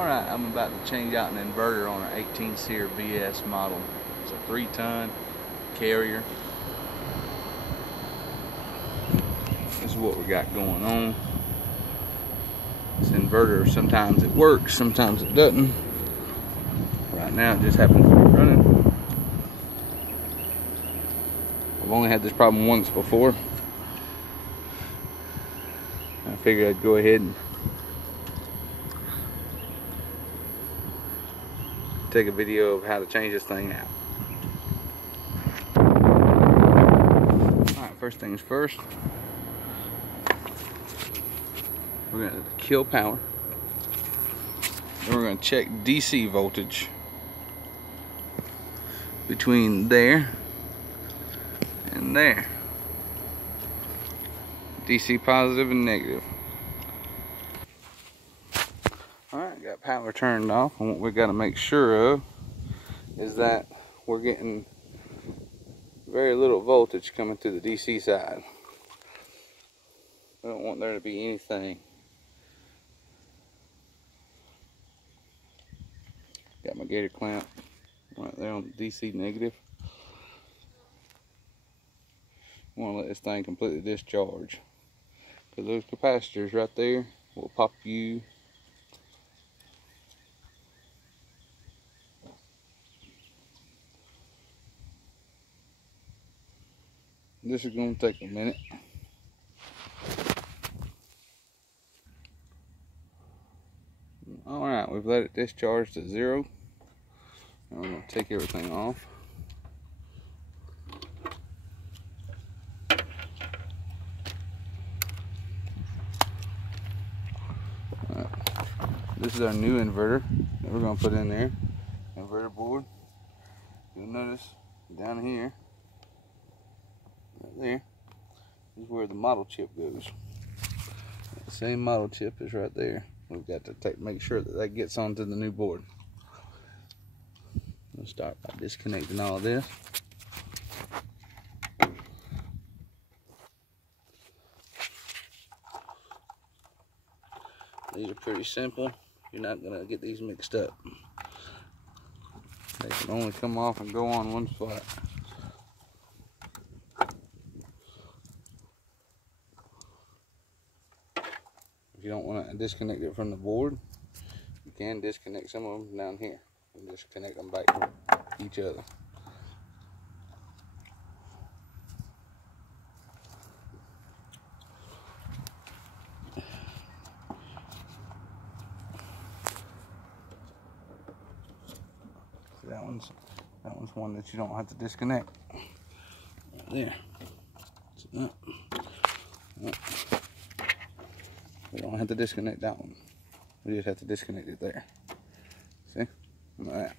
Alright, I'm about to change out an inverter on our 18 Seer BS model. It's a 3-ton carrier. This is what we got going on. This inverter, sometimes it works, sometimes it doesn't. Right now it just happens to be running. I've only had this problem once before. I figured I'd go ahead and take a video of how to change this thing out. Alright, first things first. We're going to kill power. Then we're going to check DC voltage between there and there. DC positive and negative. Alright, got power turned off, and what we got to make sure of is that we're getting very little voltage coming to the DC side. We don't want there to be anything. Got my gator clamp right there on the DC negative. I want to let this thing completely discharge, because those capacitors right there will pop you. This is going to take a minute. Alright, we've let it discharge to 0. Now we're going to take everything off. Right. This is our new inverter that we're going to put in there. Inverter board. You'll notice down here, right there, is where the model chip goes. The same model chip is right there. We've got to make sure that that gets onto the new board. We'll start by disconnecting all of this. These are pretty simple. You're not going to get these mixed up. They can only come off and go on one spot. If you don't want to disconnect it from the board, you can disconnect some of them down here and just connect them back to each other. That one's one that you don't have to disconnect. Right there. So, we don't have to disconnect that one. We just have to disconnect it there. See? Like that.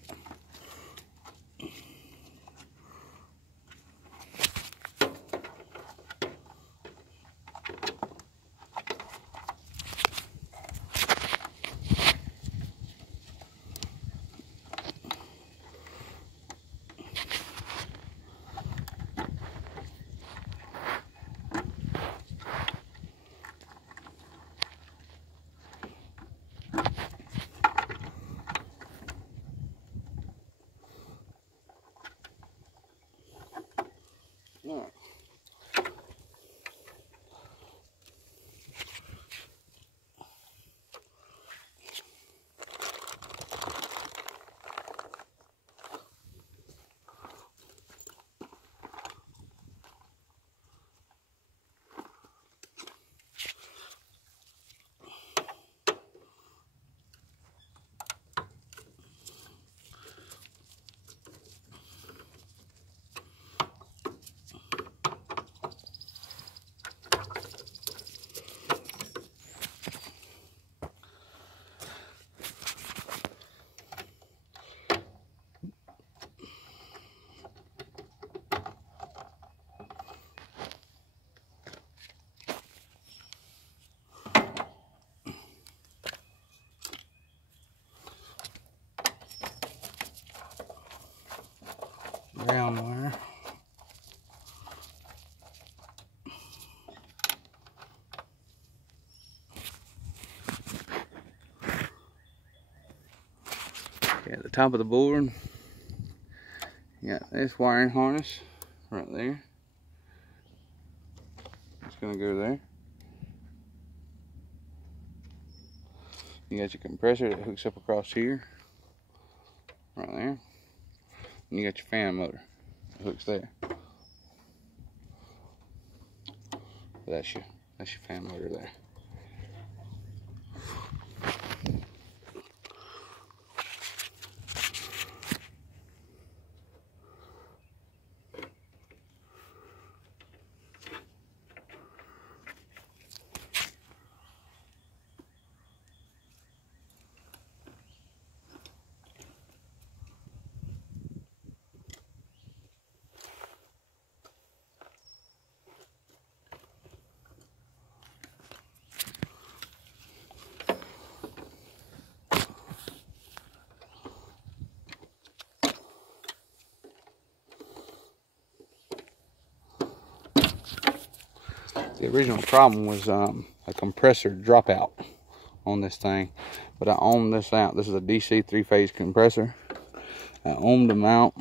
At the top of the board, you got this wiring harness right there. It's gonna go there. You got your compressor that hooks up across here, right there. And you got your fan motor that hooks there. That's your fan motor there. The original problem was a compressor dropout on this thing, but I ohmed this out. This is a DC 3-phase compressor. I ohmed them out,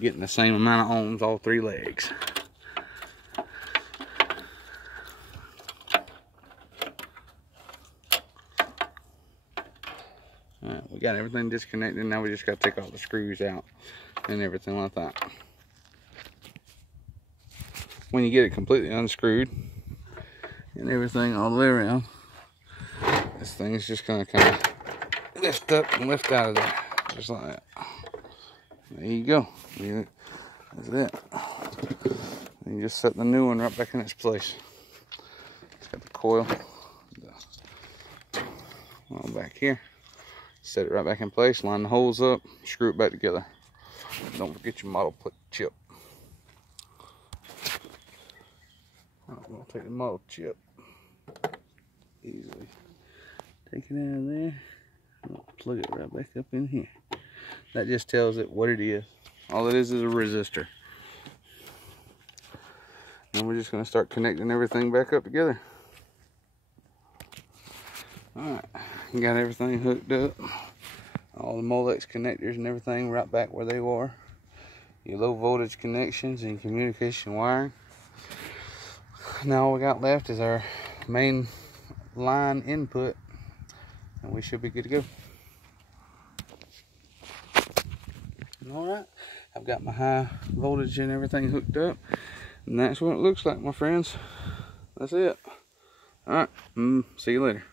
getting the same amount of ohms all 3 legs. Alright, we got everything disconnected. Now we just got to take all the screws out and everything like that. When you get it completely unscrewed and everything all the way around, this thing's just gonna kind of lift up and lift out of there, just like that. There you go. That's it. And you just set the new one right back in its place. It's got the coil all back here. Set it right back in place, line the holes up, screw it back together. Don't forget your model chip. I'm going to take the model chip, easily take it out of there, I'll plug it right back up in here. That just tells it what it is. All it is a resistor. And we're just going to start connecting everything back up together. Alright, you got everything hooked up. All the Molex connectors and everything right back where they were. Your low voltage connections and communication wiring. Now all we got left is our main line input, and we should be good to go. Alright, I've got my high voltage and everything hooked up, and that's what it looks like, my friends. That's it. Alright, see you later.